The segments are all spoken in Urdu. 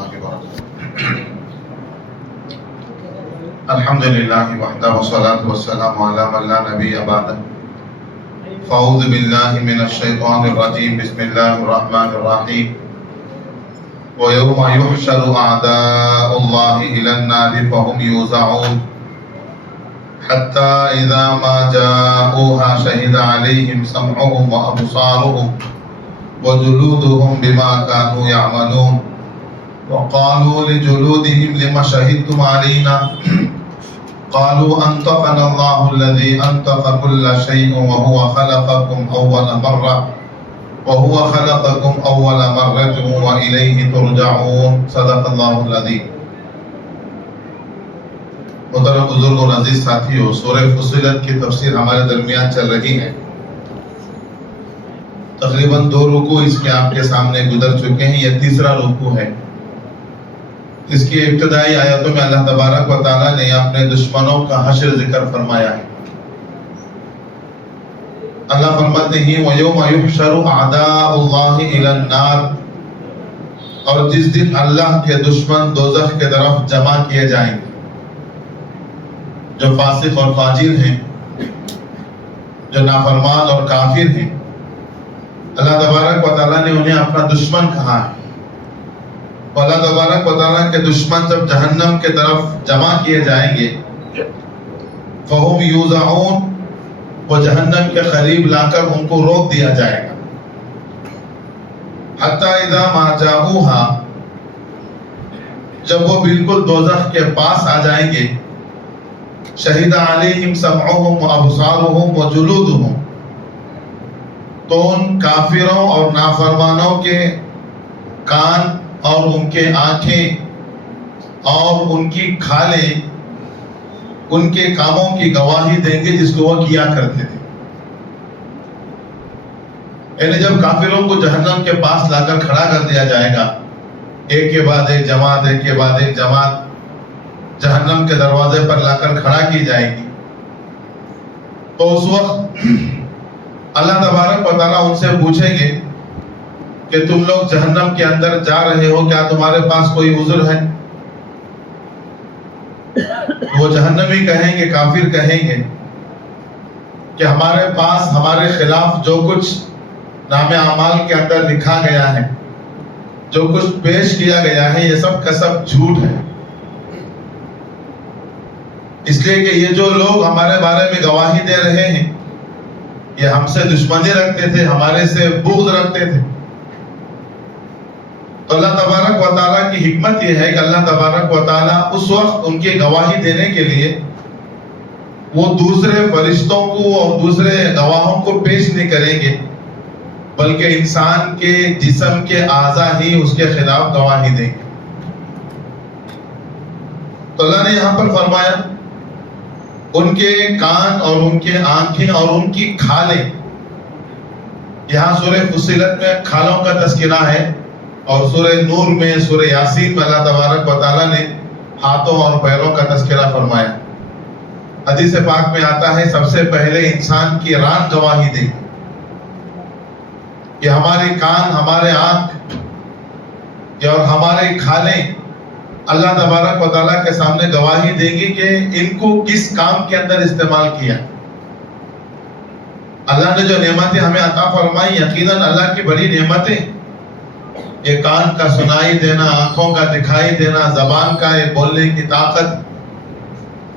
الله وبركاته. الحمد لله وحده والصلاة والسلام على من لا نبي بعده. فأعوذ بالله من الشيطان الرجيم. بسم الله الرحمن الرحيم. ويوم يحشر أعداء الله إلى النار فهم يوزعون حتى إذا ما جاءوها شهد عليهم سمعهم وأبصارهم وجلودهم بما كانوا يعملون وقالوا لجلودهم لما شهدتم علينا قالوا أنطقنا الله الذي أنطق كل شيء وهو خلقكم أول مرة وإليه ترجعون. صدق اللہ العظیم. محترم بزرگ اور عزیز ساتھیوں، سورہ فصلت کی تفسیر ہمارے درمیان چل رہی ہے. تقریباً 2 رکوع اس کے آپ کے سامنے گزر چکے ہیں. یہ تیسرا رکوع ہے. اس کی ابتدائی آیاتوں میں اللہ تبارک و تعالیٰ نے اپنے دشمنوں کا حشر ذکر فرمایا ہے. اللہ فرماتے ہیں وَيَوْمَ يُحْشَرُ أَعْدَاءُ اللَّهِ إِلَى النَّارِ، اور جس دن اللہ کے دشمن دوزخ کے طرف جمع کیے جائیں گے. جو فاسق اور فاجر ہیں، جو نافرمان اور کافر ہیں، اللہ تبارک و تعالیٰ نے انہیں اپنا دشمن کہا ہے. اللہ تبارک و تعالیٰ کے دشمن جب جہنم کے طرف جمع کیے جائیں گے فَهُمْ يُوزَعُونَ، وہ جہنم کے قریب لا کر ان کو روک دیا جائے گا. حَتَّى إِذَا مَا جَاءُوهَا، جب وہ بالکل دوزخ کے پاس آ جائیں گے شَهِدَ عَلَيْهِمْ سَمْعُهُمْ وَأَبْصَارُهُمْ وَجُلُودُهُمْ، تو ان کافروں اور نافرمانوں کے کان اور ان کے آنکھیں اور ان کی کھالیں ان کے کاموں کی گواہی دیں گے جس کو وہ کیا کرتے تھے. یعنی جب کافروں کو جہنم کے پاس لا کر کھڑا کر دیا جائے گا، ایک کے بعد ایک جماعت جہنم کے دروازے پر لا کر کھڑا کی جائے گی، تو اس وقت اللہ تبارک و تعالیٰ ان سے پوچھیں گے کہ تم لوگ جہنم کے اندر جا رہے ہو، کیا تمہارے پاس کوئی عذر ہے؟ وہ جہنمی کہیں گے، کافر کہیں گے کہ ہمارے پاس ہمارے خلاف جو کچھ نام اعمال کے اندر لکھا گیا ہے، جو کچھ پیش کیا گیا ہے، یہ سب کا سب جھوٹ ہے. اس لیے کہ یہ جو لوگ ہمارے بارے میں گواہی دے رہے ہیں یہ ہم سے دشمنی رکھتے تھے، ہمارے سے بغض رکھتے تھے. تو اللہ تبارک و تعالیٰ کی حکمت یہ ہے کہ اللہ تبارک و تعالیٰ اس وقت ان کی گواہی دینے کے لیے وہ دوسرے فرشتوں کو اور دوسرے گواہوں کو پیش نہیں کریں گے، بلکہ انسان کے جسم کے اعضاء ہی اس کے خلاف گواہی دیں گے. تو اللہ نے یہاں پر فرمایا ان کے کان اور ان کے آنکھیں اور ان کی کھالیں. یہاں سورہ فصلت میں کھالوں کا تذکرہ ہے، اور سورہ نور میں، سورہ یاسین میں اللہ تبارک و تعالیٰ نے ہاتھوں اور پیروں کا تذکرہ فرمایا. حدیث پاک میں آتا ہے سب سے پہلے انسان کی ران گواہی دے گی. یہ ہمارے کان، ہمارے آنکھ اور ہمارے کھالیں اللہ تبارک و تعالیٰ کے سامنے گواہی دیں گی کہ ان کو کس کام کے اندر استعمال کیا. اللہ نے جو نعمتیں ہمیں عطا فرمائی، یقیناً اللہ کی بڑی نعمتیں. یہ کان کا سنائی دینا، آنکھوں کا دکھائی دینا، زبان کا یہ بولنے کی طاقت،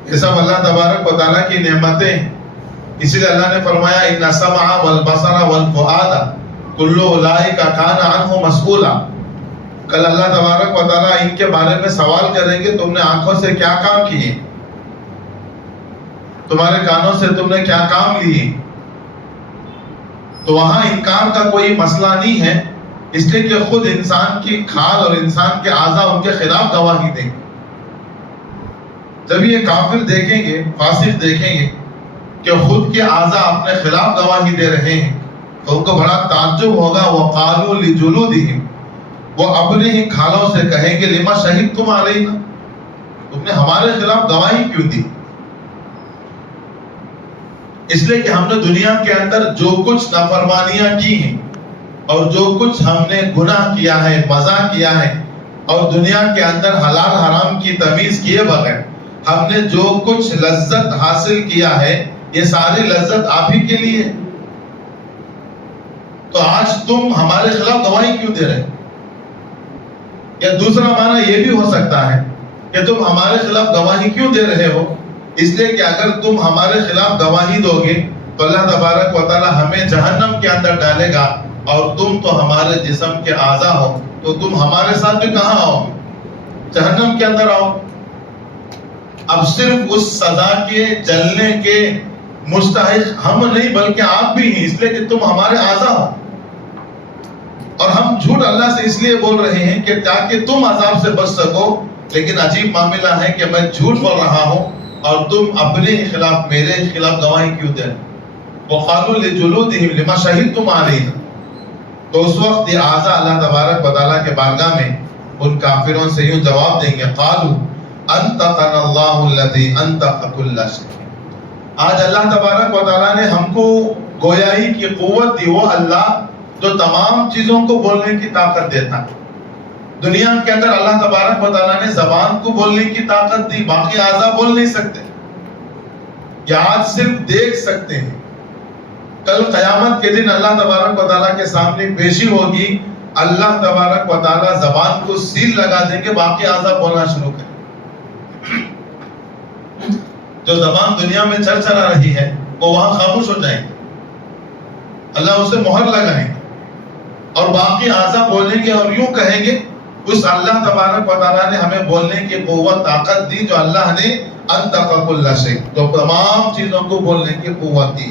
یہ سب اللہ تبارک و تعالیٰ کی نعمتیں. اسی لیے اللہ نے فرمایا ان السمع والبصر والفؤاد کل اولئک کان عنہ مسئولا. کل اللہ تبارک و تعالیٰ ان کے بارے میں سوال کریں گے تم نے آنکھوں سے کیا کام کیے، تمہارے کانوں سے تم نے کیا کام لیے. تو وہاں انکار کا کوئی مسئلہ نہیں ہے، اس لیے کہ خود انسان کی کھال اور انسان کے اعضاء ان کے خلاف گواہی دیں گے. جب یہ کافر دیکھیں گے، فاسق دیکھیں گے کہ خود کے اعضاء اپنے خلاف گواہی دے رہے ہیں تو ان کو بڑا تعجب ہوگا. وَقَالُوا لِجُلُودِهِمْ، وہ اپنے ہی کھالوں سے کہیں گے لِمَا شَهِدْتُمْ عَلَيْنَا، تم نے ہمارے خلاف گواہی کیوں دی؟ اس لیے کہ ہم نے دنیا کے اندر جو کچھ نافرمانیاں کی ہیں اور جو کچھ ہم نے گناہ کیا ہے، مزہ کیا ہے، اور دنیا کے اندر حلال حرام کی تمیز کیے بغیر ہم نے جو کچھ لذت حاصل کیا ہے یہ ساری لذت آپ ہی کے لیے. تو آج تم ہمارے خلاف گواہی کیوں دے رہے؟ یا دوسرا معنی یہ بھی ہو سکتا ہے کہ تم ہمارے خلاف گواہی کیوں دے رہے ہو؟ اس لیے کہ اگر تم ہمارے خلاف گواہی دو گے تو اللہ تبارک و تعالی ہمیں جہنم کے اندر ڈالے گا، اور تم تو ہمارے جسم کے اعضا ہو، تو تم ہمارے ساتھ بھی کہاں آؤ گے؟ جہنم کے اندر آؤ. اب صرف اس سزا کے جلنے کے مستحق ہم نہیں بلکہ آپ بھی ہیں، اس لیے کہ تم ہمارے اعضا ہو. اور ہم جھوٹ اللہ سے اس لیے بول رہے ہیں کہ تاکہ تم عذاب سے بچ سکو. لیکن عجیب معاملہ ہے کہ میں جھوٹ بول رہا ہوں اور تم اپنے ہی خلاف میرے خلاف گواہی کیوں دے رہے؟ وَقَالُوا لِجُلُودِهِمْ لِمَا شَهِدتُّمْ عَلَيْنَا. تو اس وقت یہ اعضا اللہ تبارک و تعالیٰ کے بارگاہ میں ان کافروں سے یوں جواب دیں گے، قَالُوا أَنطَقَنَا اللَّهُ الَّذِي أَنطَقَ كُلَّ شَيْءٍ. آج اللہ تبارک و تعالیٰ نے ہم کو گویائی کی قوت دی، وہ اللہ جو تمام چیزوں کو بولنے کی طاقت دیتا ہے. دنیا کے اندر اللہ تبارک و تعالیٰ نے زبان کو بولنے کی طاقت دی، باقی اعضاء بول نہیں سکتے یا آج صرف دیکھ سکتے ہیں. کل قیامت کے دن اللہ تبارک و تعالیٰ کے سامنے پیشی ہوگی، اللہ تبارک و تعالیٰ زبان کو سیل لگا دیں گے، باقی اعضاء بولنا شروع کریں. جو زبان دنیا میں چرچرا رہی ہے وہ وہاں خاموش ہو جائیں گے، اللہ اسے مہر لگائیں گے اور باقی اعضاء بولیں گے اور یوں کہیں گے. اس اللہ تبارک و تعالیٰ نے ہمیں بولنے کی قوت طاقت دی، جو اللہ نے انطق کل شیء، جو تمام چیزوں کو بولنے کی قوت دی.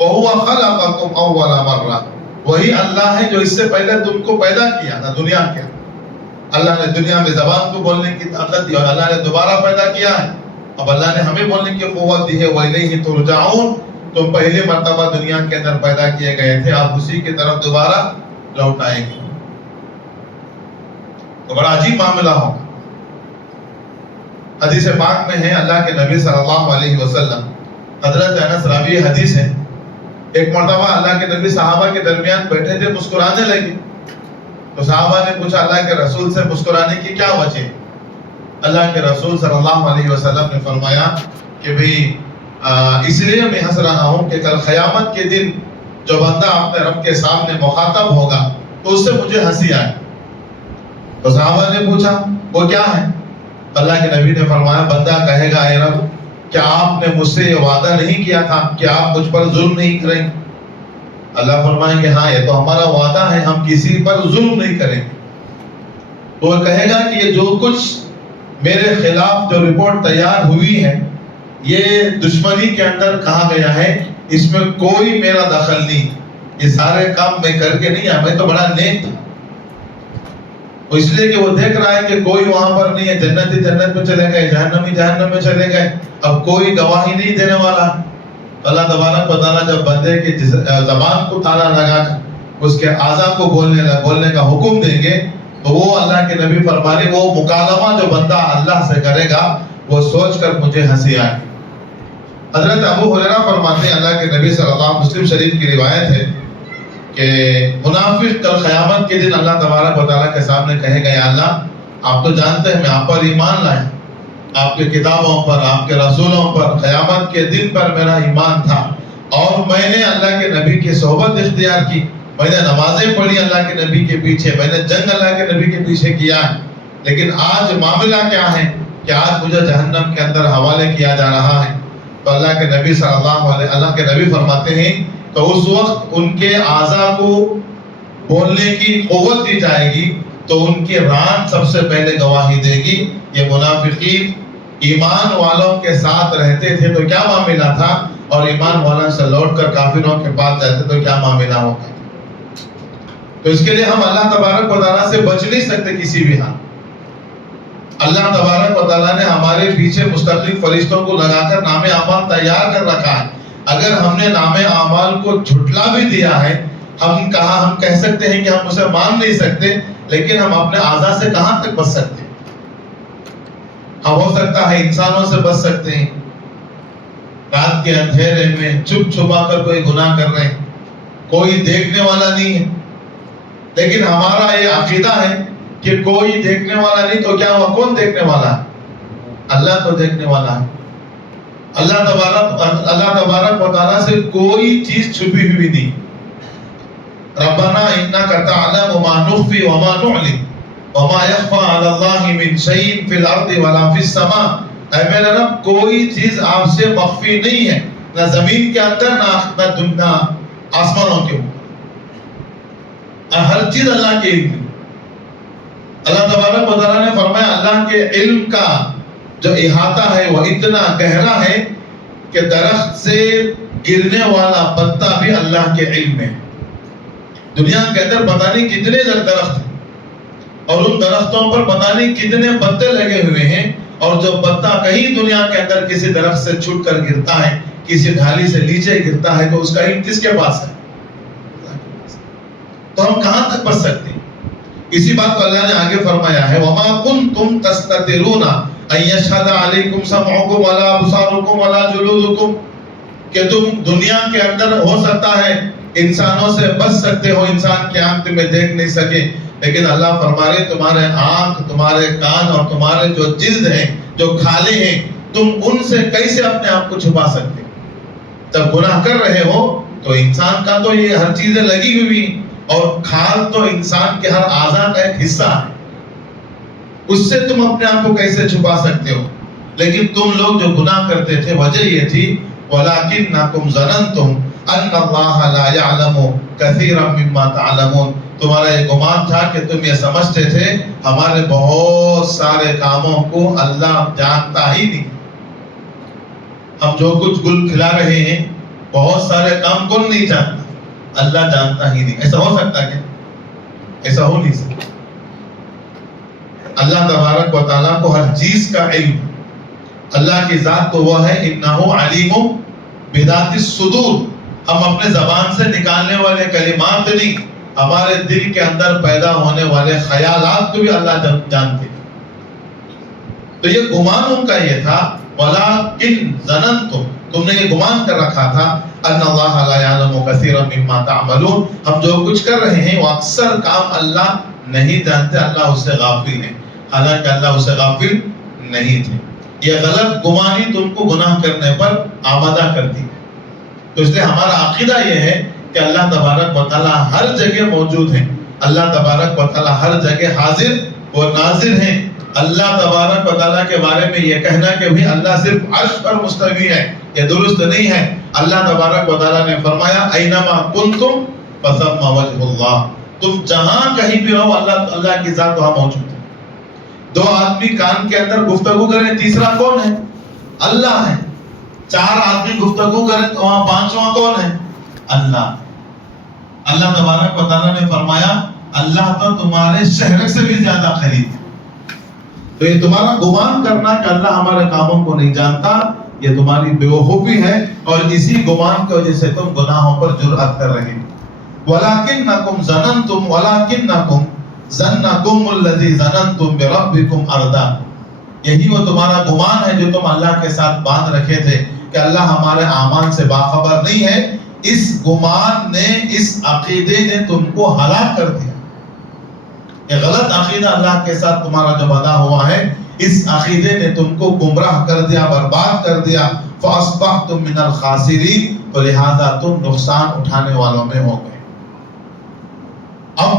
وَهُوَ خَلَقَكُمْ أَوَّلَ مَرَّةٍ. وہی اللہ ہے جو اس سے پہلے تم کو پیدا کیا تھا دنیا کے. اللہ نے دنیا میں زبان کو بولنے کی طاقت دی اور اللہ نے دوبارہ پیدا کیا ہے. اب اللہ نے ہمیں بولنے کی قوت دی ہے. وَإِلَيْهِ تُرْجَعُونَ. تم پہلی مرتبہ دنیا کے اندر پیدا کیے گئے تھے، آپ اسی کی طرف دوبارہ لوٹ آئیں گے. تو بڑا عجیب معاملہ ہوگا. حدیث پاک میں ہے، اللہ کے نبی صلی اللہ علیہ وسلم، حضرت انس راوی حدیث ہے، ایک مرتبہ اللہ کے نبی صحابہ کے درمیان بیٹھے تھے، مسکرانے لگے. تو صحابہ نے پوچھا اللہ کے رسول سے مسکرانے کی کیا وجہ؟ اللہ کے رسول صلی اللہ علیہ وسلم نے فرمایا کہ بھئی اس لیے میں ہنس رہا ہوں کہ کل قیامت کے دن جو بندہ اپنے رب کے سامنے مخاطب ہوگا تو اس سے مجھے ہنسی آئے. تو صحابہ نے پوچھا وہ کیا ہے؟ اللہ کے نبی نے فرمایا بندہ کہے گا اے رب کیا آپ نے مجھ سے یہ وعدہ نہیں کیا تھا کہ آپ مجھ پر ظلم نہیں کریں گے؟ اللہ فرمائیں گے ہاں یہ تو ہمارا وعدہ ہے، ہم کسی پر ظلم نہیں کریں گے. تو وہ کہے گا کہ یہ جو کچھ میرے خلاف جو رپورٹ تیار ہوئی ہے یہ دشمنی کے اندر کہا گیا ہے، اس میں کوئی میرا دخل نہیں، یہ سارے کام میں کر کے نہیں آیا، میں تو بڑا نیک تھا. اس لیے کہ وہ دیکھ رہا ہے کہ کوئی وہاں پر نہیں ہے، جنتی جنت میں چلے گئے، جہنمی جہنم میں چلے گئے، اب کوئی گواہی نہیں دینے والا. اللہ تبارک و تعالیٰ جب بندے کی زبان کو تالا لگا کر اس کے اعضاء کو بولنے کا حکم دیں گے تو وہ اللہ کے نبی فرمانے وہ مکالمہ جو بندہ اللہ سے کرے گا وہ سوچ کر مجھے ہنسی آئے. حضرت ابو ہریرہ فرماتے ہیں اللہ کے نبی صلی اللہ علیہ وسلم، مسلم شریف کی روایت ہے کہ منافق کل قیامت کے دن اللہ تبارک و تعالیٰ کے سامنے کہے گا یا اللہ آپ تو جانتے ہیں میں آپ پر ایمان لائے، آپ کے کتابوں پر، آپ کے رسولوں پر، قیامت کے دن پر میرا ایمان تھا اور میں نے اللہ کے نبی کی صحبت اختیار کی، میں نے نمازیں پڑھی اللہ کے نبی کے پیچھے، میں نے جنگ اللہ کے نبی کے پیچھے کیا ہے، لیکن آج معاملہ کیا ہے کہ آج مجھے جہنم کے اندر حوالے کیا جا رہا ہے. تو اللہ کے نبی صلی اللہ کے نبی فرماتے ہیں تو اس وقت ان کے اعضاء کو بولنے کی قوت دی جائے گی تو ان کی ران سب سے پہلے گواہی دے گی. یہ منافقین ایمان والوں کے ساتھ رہتے تھے تو کیا معاملہ تھا، اور ایمان والوں سے لوٹ کر کافروں کے پاس جاتے تو کیا معاملہ ہوگا. تو اس کے لیے ہم اللہ تبارک و تعالیٰ سے بچ نہیں سکتے کسی بھی حال. اللہ تبارک و تعالیٰ نے ہمارے پیچھے مستقل فرشتوں کو لگا کر نام اعمال تیار کر رکھا ہے. اگر ہم نے نام اعمال کو جھٹلا بھی دیا ہے، ہم کہہ سکتے ہیں کہ ہم اسے مان نہیں سکتے، لیکن ہم اپنے اعضاء سے کہاں تک بچ سکتے ہیں؟ ہم ہو سکتا ہے انسانوں سے بچ سکتے ہیں، رات کے اندھیرے میں چھپ چھپا کر کوئی گناہ کر رہے ہیں، کوئی دیکھنے والا نہیں ہے، لیکن ہمارا یہ عقیدہ ہے کہ کوئی دیکھنے والا نہیں تو کیا ہوا؟ کون دیکھنے والا ہے؟ اللہ تو دیکھنے والا ہے. اللہ تبارک و تعالیٰ سے کوئی چیز چھپی ہوئی نہیں. ربنا انک تعلم ما نخفی وما نعلن وما یخفی علی اللہ من شیء فی الارض ولا فی السماء. اے میرے رب کوئی چیز آپ سے مخفی نہیں ہے، نہ زمین کے اندر نہ آسمانوں کے اوپر. اور ہر چیز اللہ کے علم. اللہ تبارک و تعالیٰ نے فرمایا اللہ کے علم کا جو احاطہ ہے وہ اتنا گہرا ہے کہ درخت سے گرنے والا پتا بھی اللہ کے علم میں. دنیا کے اندر پتہ نہیں کتنے درخت ہیں اور ان درختوں پر پتہ نہیں کتنے پتے لگے ہوئے ہیں، اور جو پتا کہیں دنیا کے اندر کسی درخت سے چھوٹ کر گرتا ہے، کسی ڈھالی سے نیچے گرتا ہے، تو اس کا علم کس کے پاس ہے؟ تو ہم کہاں تک بچ سکتے ہیں؟ اسی بات کو اللہ نے آگے فرمایا ہے وَمَا كُنْتُمْ تَسْتَتِرُونَ أَن يَشْهَدَ عَلَيْكُمْ سَمْعُكُمْ وَلَا أَبْصَارُكُمْ وَلَا جُلُودُكُمْ. کہ تم دنیا کے اندر ہو سکتا ہے انسانوں سے بچ سکتے ہو، انسان کی آنکھ تمہیں دیکھ نہیں سکے، لیکن اللہ فرما رہے تمہارے آنکھ، تمہارے کان اور تمہارے جو جلد ہیں، جو کھالے ہیں، تم ان سے کیسے اپنے آپ کو چھپا سکتے؟ جب گناہ کر رہے ہو تو انسان کا تو یہ ہر چیزیں لگی ہوئی، اور کھال تو انسان کے ہر اعضاء کا ایک حصہ ہے، اس سے تم اپنے آپ کو کیسے چھپا سکتے ہو؟ لیکن تم لوگ جو گناہ کرتے تھے وجہ یہ تھی وَلَكِنَّكُمْ ظَنَنْتُمْ أَنَّ اللَّهَ لَا يَعْلَمُ كَثِيرًا مِّمَّا تَعْلَمُونَ. تمہارا یہ گمان تھا کہ تم یہ سمجھتے تھے ہمارے بہت سارے کاموں کو اللہ جانتا ہی نہیں. ہم جو کچھ گل کھلا رہے ہیں بہت سارے کام کون نہیں جانتا؟ اللہ جانتا ہی نہیں. ایسا ہو سکتا کیا؟ ایسا ہو نہیں سکتا. اللہ تبارک و تعالیٰ کو ہر چیز کا علم. اللہ کی ذات تو وہ ہے انہ علیم بذات الصدور. ہم اپنے زبان سے نکالنے والے کلمات نہیں، ہمارے دل کے اندر پیدا ہونے والے خیالات کو بھی اللہ جانتے. تو یہ گمان ان کا یہ تھا وَلَكِنْ ظَنَنْتُمْ، تم نے یہ گمان کر رکھا تھا ان اللہ لا یعلم کثیرا مما تعملون، ہم جو کچھ کر رہے ہیں وہ اکثر کام اللہ نہیں جانتے، اللہ اس سے غافل ہے. حالانکہ اللہ اس سے غافل نہیں تھے. یہ غلط گمانی تم کو گناہ کرنے پر آمادہ کرتی ہے. تو اس لیے ہمارا عقیدہ یہ ہے کہ اللہ تبارک و تعالیٰ ہر جگہ موجود ہیں، اللہ تبارک و تعالیٰ ہر جگہ حاضر و ناظر ہیں. اللہ تبارک و تعالیٰ کے بارے میں یہ کہنا کہ بھی اللہ صرف عرش پر مستوی ہے، یہ درست نہیں ہے. اللہ تبارک و تعالیٰ نے فرمایا اینما کنتم فثم وجہ اللہ، تم جہاں کہیں بھی ہو اللہ کی ذات وہاں موجود ہے. دو آدمی کان کے اندر گفتگو کریں، تیسرا کون ہے؟ اللہ ہے. چار آدمی گفتگو کریں تو وہاں پانچواں کون ہے؟ اللہ. اللہ تبارک و تعالیٰ نے فرمایا اللہ تو تمہارے شہر سے بھی زیادہ قریب ہے. تو یہ تمہارا گمان کرنا کہ اللہ ہمارے کاموں کو نہیں جانتا، یہ تمہاری بیوقوفی ہے، اور اسی گمان کی وجہ سے تم گناہوں پر جرأت کر رہے ہیں. وَلَكِنَّكُمْ ظَنَنْتُمْ وَلَكِنَّكُمْ ظَنَّكُمُ الَّذِي ظَنَنْتُمْ بِرَبِّكُمْ أَرْدَا. یہی وہ تمہارا گمان ہے جو تم اللہ کے ساتھ باندھ رکھے تھے کہ اللہ ہمارے اعمال سے باخبر نہیں ہے. اس گمان نے، اس عقیدے نے تم کو ہلاک کر دیا. یہ غلط عقیدہ اللہ کے ساتھ تمہارا جو بنا ہوا ہے، اس عقیدے نے تم کو گمراہ کر دیا، برباد کر دیا. فَأَصْبَحْتُم مِّنَ الْخَاسِرِينَ، تو لہذا تم نقصان اٹھانے والوں میں ہو گئے. اب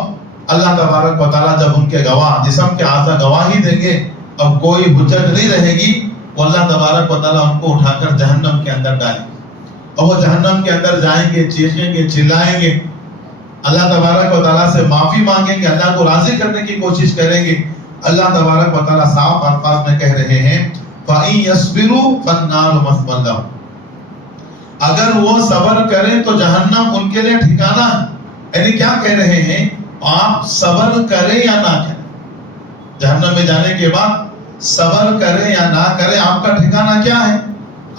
اللہ تبارک و تعالیٰ جب ان کے گواہ جسم کے اعضاء گواہی دیں گے، اب کوئی حجت نہیں رہے گی. وہ اللہ تبارک و تعالیٰ ان کو اٹھا کر جہنم کے اندر ڈالیں گے، اور وہ جہنم کے اندر جائیں گے، چیخیں گے، چلائیں گے، اللہ تبارک و تعالیٰ سے معافی مانگیں گے، اللہ کو راضی کرنے کی کوشش کریں گے. اللہ تبارک و تعالیٰ صاف الفاظ میں کہہ رہے ہیں فَإِن يَصْبِرُوا فَالنَّارُ مَثْوًى لَهُمْ، اگر وہ صبر کریں تو جہنم ان کے لیے ٹھکانہ ہے. یعنی کیا کہہ رہے ہیں؟ آپ صبر کریں یا نہ کریں، جہنم میں جانے کے بعد صبر کریں یا نہ کریں، آپ کا ٹھکانہ کیا ہے؟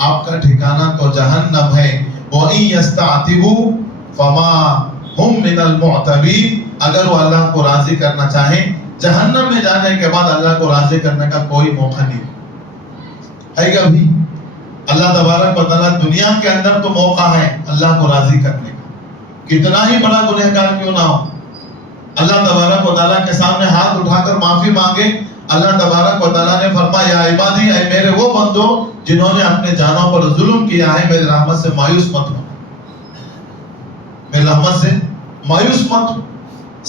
آپ کا ٹھکانہ تو جہنم ہے. وَإِن يَسْتَعْتِبُوا فَمَا هُمْ مِنَ الْمُعْتَبِينَ، اگر وہ اللہ کو راضی کرنا چاہیں، جہنم میں جانے کے بعد اللہ کو راضی کرنے کا کوئی موقع نہیں ہے گا. بھی اللہ تبارک و تعالیٰ دنیا کے اندر تو موقع ہے اللہ کو راضی کرنے کا، کتنا ہی بڑا گنہگار کیوں نہ ہو. اللہ تبارک و تعالیٰ کے سامنے ہاتھ اٹھا کر معافی مانگے. اللہ تبارک و تعالیٰ نے فرمایا یا عبادی، اے میرے وہ بندو جنہوں نے اپنے جانوں پر ظلم کیا ہے، میری رحمت سے مایوس مت ہو، میری رحمت سے مایوس مت ہو.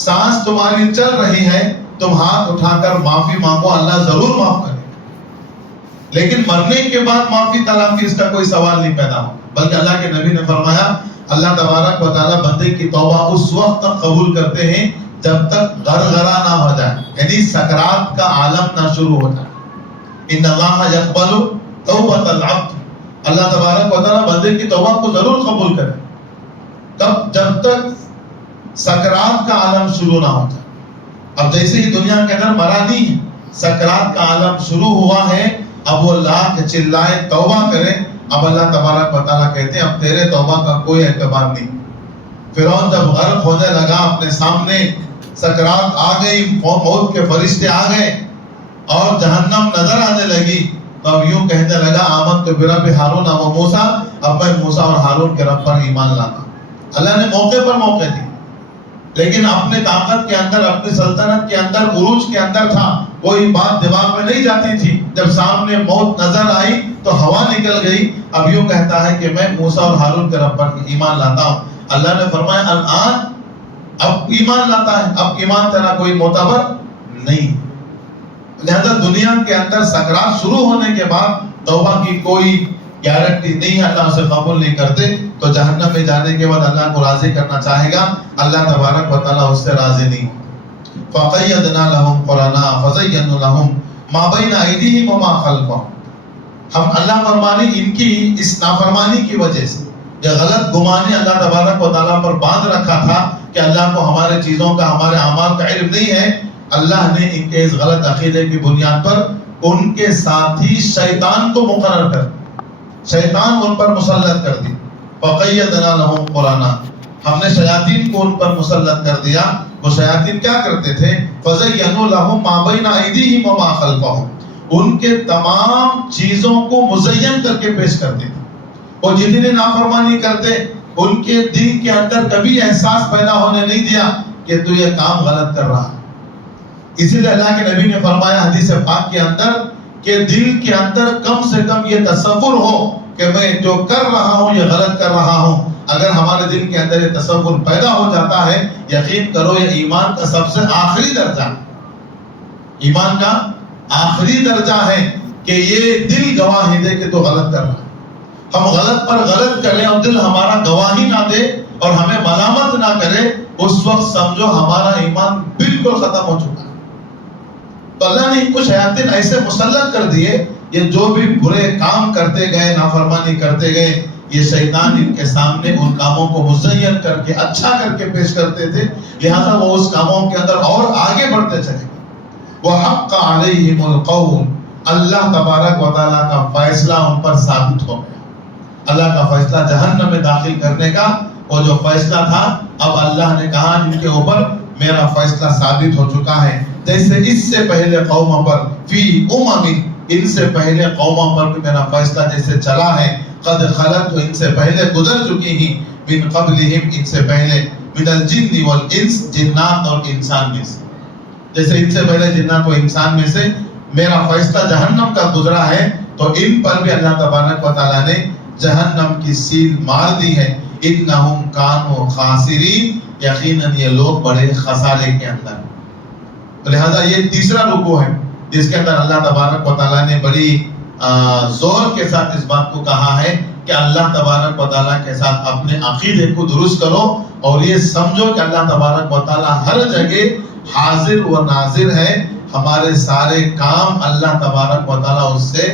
سانس تمہاری چل رہی ہے، تم ہاتھ اٹھا کر معافی مانگو، اللہ ضرور معاف کرے. لیکن مرنے کے بعد معافی تلافی اس کا کوئی سوال نہیں پیدا ہو، بلکہ اللہ کے نبی نے فرمایا اللہ تبارک و تعالیٰ بندے کی توبہ اس وقت تک قبول کرتے ہیں جب تک غرغرہ نہ ہو جائے، یعنی سکرات کا عالم نہ شروع ہو جائے. ان اللہ یقبل توبۃ العبد، اللہ تبارک و تعالیٰ بندے کی توبہ کو ضرور قبول کرے. تب جب تک سکرات کا عالم شروع نہ ہو جائے. اب جیسے ہی دنیا کے اندر مرا نہیں ہے، سکرات کا عالم شروع ہوا ہے، اب وہ لاکھ چلائے توبہ کرے. اب اللہ تبارک و تعالیٰ کہتے ہیں اب تیرے توبہ کا کوئی اعتبار نہیں. فرعون جب غرق ہونے لگا، اپنے سامنے سکرات آ گئی، موت کے فرشتے آ گئے اور جہنم نظر آنے لگی، تو اب یوں کہنے لگا آمنت برب ہارون و موسیٰ، اب میں موسیٰ اور ہارون کے رب پر ایمان لاتا. اللہ نے موقع پر موقع دی، لیکن اپنے طاقت کے اندر، اپنی سلطنت کے اندر، عروج کے اندر تھا، کوئی بات دماغ میں نہیں جاتی تھی. جب سامنے موت نظر آئی تو ہوا نکل گئی. اب یوں کہتا ہے کہ میں موسیٰ اور ہارون کے رب پر ایمان لاتا ہوں. اللہ نے فرمایا الآن، اب ایمان لاتا ہے، اب ایمان تیرا کوئی معتبر نہیں. لہذا دنیا کے اندر سکرات شروع ہونے کے بعد توبہ کی کوئی گارنٹی نہیں ہے، اللہ اسے قبول نہیں کرتے. تو جہنم میں جانے کے بعد اللہ کو راضی کرنا چاہے گا، اللہ تبارک و تعالیٰ اس سے راضی نہیں. فَقَيَّدْنَا لَهُمْ قُرَنَاءَ فَزَيَّنُوا لَهُمْ مَا بَيْنَ أَيْدِيهِمْ وَمَا خَلْفَهُمْ. ہم اللہ فرمانی ان کی اس نافرمانی کی وجہ سے، یہ غلط گمانی اللہ تبارک و تعالیٰ پر باندھ رکھا تھا کہ اللہ کو ہمارے چیزوں کا، ہمارے اعمال کا علم نہیں ہے. اللہ نے ان کے اس غلط عقیدے کی بنیاد پر ان کے ساتھی شیطان کو مقرر کر دیا، شیطان ان پر مسلط کر دی. فَقَيَّدْنَا لَهُمْ قُرَنَاءَ، ہم نے شیاطین کو ان پر مسلط کر دیا. وہ شیاطین کیا کرتے تھے؟ فَزَيَّنُوا لَهُمْ مَا بَيْنَ أَيْدِيهِمْ وَمَا خَلْفَهُمْ، ان کے تمام چیزوں کو مزین کر کے پیش کرتے تھے. وہ جتنے نافرمانی کرتے، ان کے دل کے اندر کبھی احساس پیدا ہونے نہیں دیا کہ تو یہ کام غلط کر رہا. اسی لیے اللہ کے نبی نے فرمایا حدیث پاک کے اندر کہ دل کے اندر کم سے کم یہ تصور ہو کہ میں جو کر رہا ہوں یہ غلط کر رہا ہوں. اگر ہمارے دل کے اندر یہ تصور پیدا ہو جاتا ہے، یقین کرو یہ ایمان کا سب سے آخری درجہ، ایمان کا آخری درجہ ہے کہ یہ دل گواہی دے کہ تو غلط کر رہا ہے. ہم غلط پر غلط کریں اور دل ہمارا گواہی نہ دے اور ہمیں ملامت نہ کرے، اس وقت سمجھو ہمارا ایمان بالکل ختم ہو چکا ہے. تو اللہ نے ان کو شیاطین ایسے مسلط کر دیے، یہ جو بھی برے کام کرتے گئے، نافرمانی کرتے گئے، یہ شیطان ان کے سامنے ان کاموں کو مزین کر کے، اچھا کر کے پیش کرتے تھے. لہذا وہ اس کاموں کے اندر اور آگے بڑھتے چلے. وَحَقَّ عَلَيْهِمُ الْقَوْلُ، اللہ تبارک و تعالیٰ کا فیصلہ ان پر ثابت ہو گیا. اللہ کا فیصلہ جہنم میں داخل کرنے کا، وہ جو فیصلہ تھا، اب اللہ نے کہا ان کے اوپر میرا فیصلہ ثابت ہو چکا ہے. جیسے اس سے پہلے قوموں پر، فی امم، ان سے پہلے قوموں پر بھی میرا فیصلہ جیسے چلا ہے. قد خلت، ان سے پہلے گزر چکی ہی، من قبلہم، ان سے پہلے، من الجن والانس، جنات اور انسان میں سے. جیسے ان سے پہلے جنات و انسان میں سے میرا فیصلہ جہنم کا گزرا ہے، تو ان پر بھی اللہ تبارک و تعالیٰ نے جہنم کی سیل مار دی ہے. انہم کانوا خاسرین، یقیناً یہ لوگ بڑے خسارے کے اندر. لہذا یہ تیسرا رکوع ہے جس کے اندر اللہ تبارک و تعالیٰ نے بڑی زور کے ساتھ اس بات کو کہا ہے کہ اللہ تبارک و تعالیٰ کے ساتھ اپنے عقیدے کو درست کرو اور یہ سمجھو کہ اللہ تبارک و تعالیٰ ہر جگہ حاضر و ناظر ہے. ہمارے سارے کام اللہ تبارک و تعالیٰ اس سے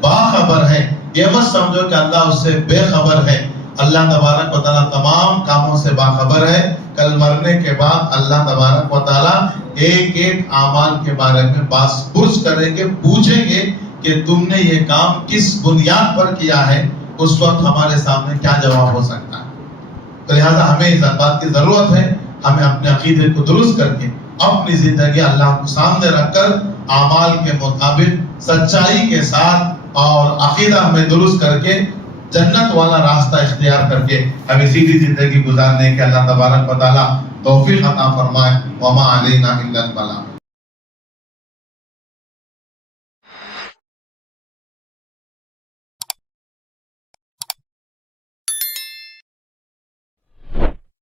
باخبر ہے. یہ مت سمجھو کہ اللہ اس سے بے خبر ہے. اللہ تبارک و تعالیٰ تمام کاموں سے باخبر ہے. کل مرنے کے بعد اللہ تبارک و تعالیٰ ایک ایک اعمال کے بارے میں باس پرس کریں گے، پوچھیں گے کہ تم نے یہ کام کس بنیاد پر کیا ہے. اس وقت ہمارے سامنے کیا جواب ہو سکتا ہے. تو لہٰذا ہمیں اس بات کی ضرورت ہے، ہمیں اپنے عقیدے کو درست کر کے اپنی زندگی اللہ کو سامنے رکھ کر اعمال کے مطابق سچائی کے ساتھ اور عقیدہ ہمیں درست کر کے جنت والا راستہ اختیار کر کے ہمیں سیدھی زندگی گزارنے کے اللہ تبارک و تعالیٰ توفیق عطا فرمائے. وما علینا الا البلاغ.